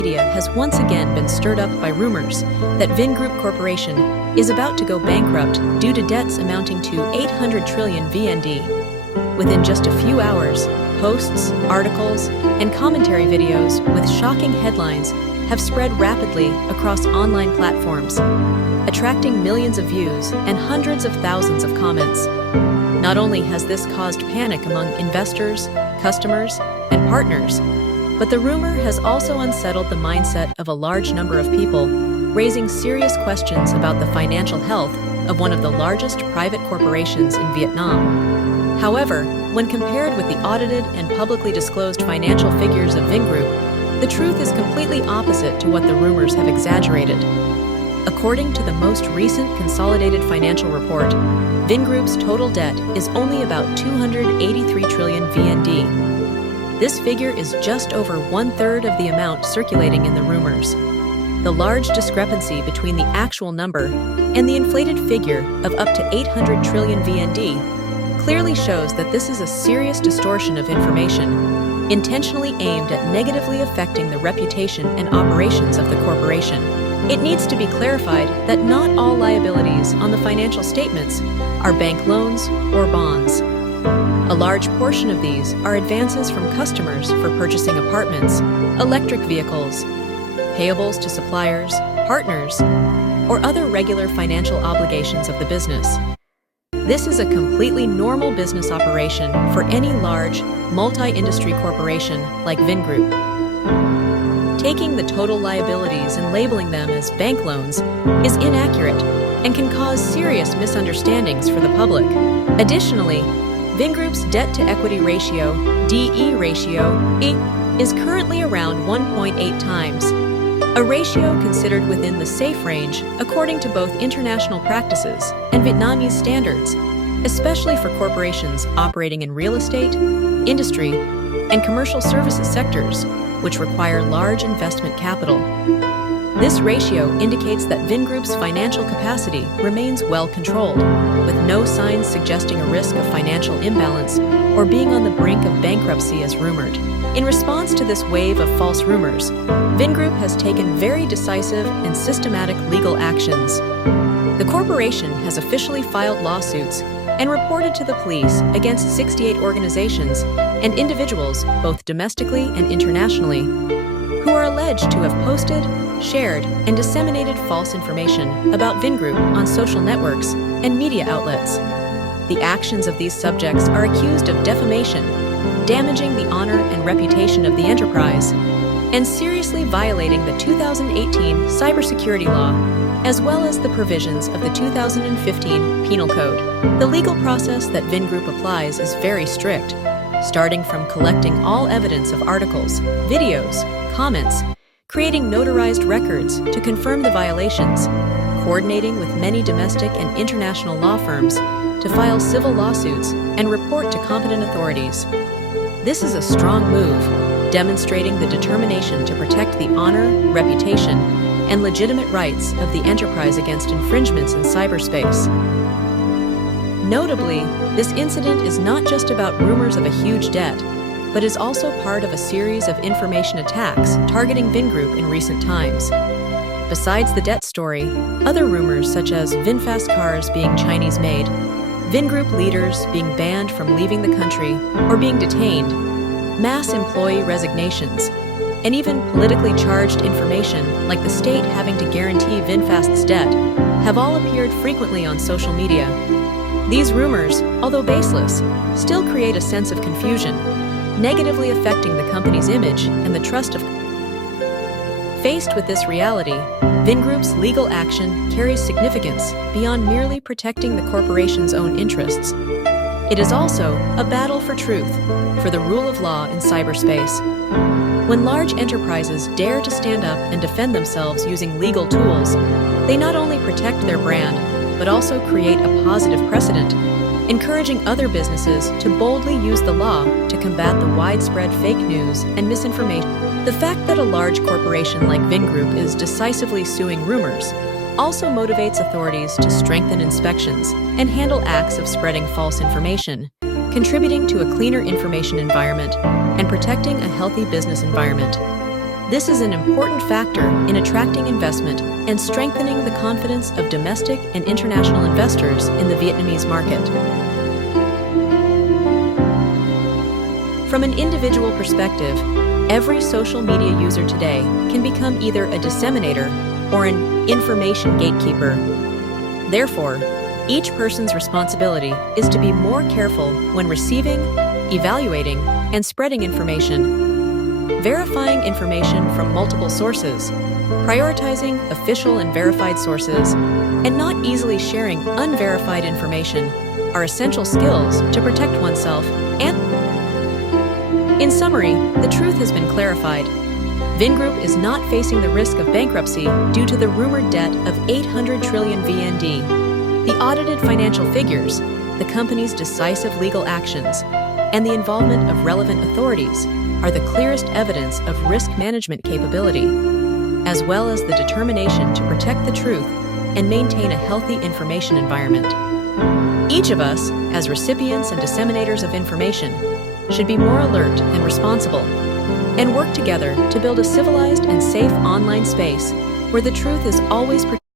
media has once again been stirred up by rumors that Vingroup Corporation is about to go bankrupt due to debts amounting to 800 trillion VND. Within just a few hours, posts, articles, and commentary videos with shocking headlines have spread rapidly across online platforms, attracting millions of views and hundreds of thousands of comments. Not only has this caused panic among investors, customers, and partners, but the rumor has also unsettled the mindset of a large number of people, raising serious questions about the financial health of one of the largest private corporations in Vietnam. However, when compared with the audited and publicly disclosed financial figures of Vingroup, the truth is completely opposite to what the rumors have exaggerated. According to the most recent consolidated financial report, Vingroup's total debt is only about 283 trillion VND. This figure is just over one-third of the amount circulating in the rumors. The large discrepancy between the actual number and the inflated figure of up to 800 trillion VND clearly shows that this is a serious distortion of information, intentionally aimed at negatively affecting the reputation and operations of the corporation. It needs to be clarified that not all liabilities on the financial statements are bank loans or bonds. A large portion of these are advances from customers for purchasing apartments, electric vehicles, payables to suppliers, partners, or other regular financial obligations of the business. This is a completely normal business operation for any large, multi-industry corporation like Vingroup. Taking the total liabilities and labeling them as bank loans is inaccurate and can cause serious misunderstandings for the public. Additionally, Vingroup's debt-to-equity ratio, DE ratio, is currently around 1.8 times, a ratio considered within the safe range according to both international practices and Vietnamese standards, especially for corporations operating in real estate, industry, and commercial services sectors, which require large investment capital. This ratio indicates that Vingroup's financial capacity remains well controlled, with no signs suggesting a risk of financial imbalance or being on the brink of bankruptcy as rumored. In response to this wave of false rumors, Vingroup has taken very decisive and systematic legal actions. The corporation has officially filed lawsuits and reported to the police against 68 organizations and individuals, both domestically and internationally, who are alleged to have posted, shared, and disseminated false information about Vingroup on social networks and media outlets. The actions of these subjects are accused of defamation, damaging the honor and reputation of the enterprise, and seriously violating the 2018 cybersecurity law, as well as the provisions of the 2015 Penal Code. The legal process that Vingroup applies is very strict, starting from collecting all evidence of articles, videos, comments, creating notarized records to confirm the violations, coordinating with many domestic and international law firms to file civil lawsuits and report to competent authorities. This is a strong move, demonstrating the determination to protect the honor, reputation, and legitimate rights of the enterprise against infringements in cyberspace. Notably, this incident is not just about rumors of a huge debt, but is also part of a series of information attacks targeting Vingroup in recent times. Besides the debt story, other rumors such as VinFast cars being Chinese-made, Vingroup leaders being banned from leaving the country or being detained, mass employee resignations, and even politically charged information like the state having to guarantee VinFast's debt have all appeared frequently on social media. These rumors, although baseless, still create a sense of confusion, negatively affecting the company's image and the trust of. Faced with this reality, Vingroup's legal action carries significance beyond merely protecting the corporation's own interests. It is also a battle for truth, for the rule of law in cyberspace. When large enterprises dare to stand up and defend themselves using legal tools, they not only protect their brand, but also create a positive precedent, encouraging other businesses to boldly use the law to combat the widespread fake news and misinformation. The fact that a large corporation like Vingroup is decisively suing rumors also motivates authorities to strengthen inspections and handle acts of spreading false information, contributing to a cleaner information environment and protecting a healthy business environment. This is an important factor in attracting investment and strengthening the confidence of domestic and international investors in the Vietnamese market. From an individual perspective, every social media user today can become either a disseminator or an information gatekeeper. Therefore, each person's responsibility is to be more careful when receiving, evaluating, and spreading information, verifying information from multiple sources, prioritizing official and verified sources, and not easily sharing unverified information are essential skills to protect oneself and. In summary, the truth has been clarified. Vingroup is not facing the risk of bankruptcy due to the rumored debt of 800 trillion VND. The audited financial figures, the company's decisive legal actions, and the involvement of relevant authorities are the clearest evidence of risk management capability, as well as the determination to protect the truth and maintain a healthy information environment. Each of us, as recipients and disseminators of information, should be more alert and responsible, and work together to build a civilized and safe online space where the truth is always protected.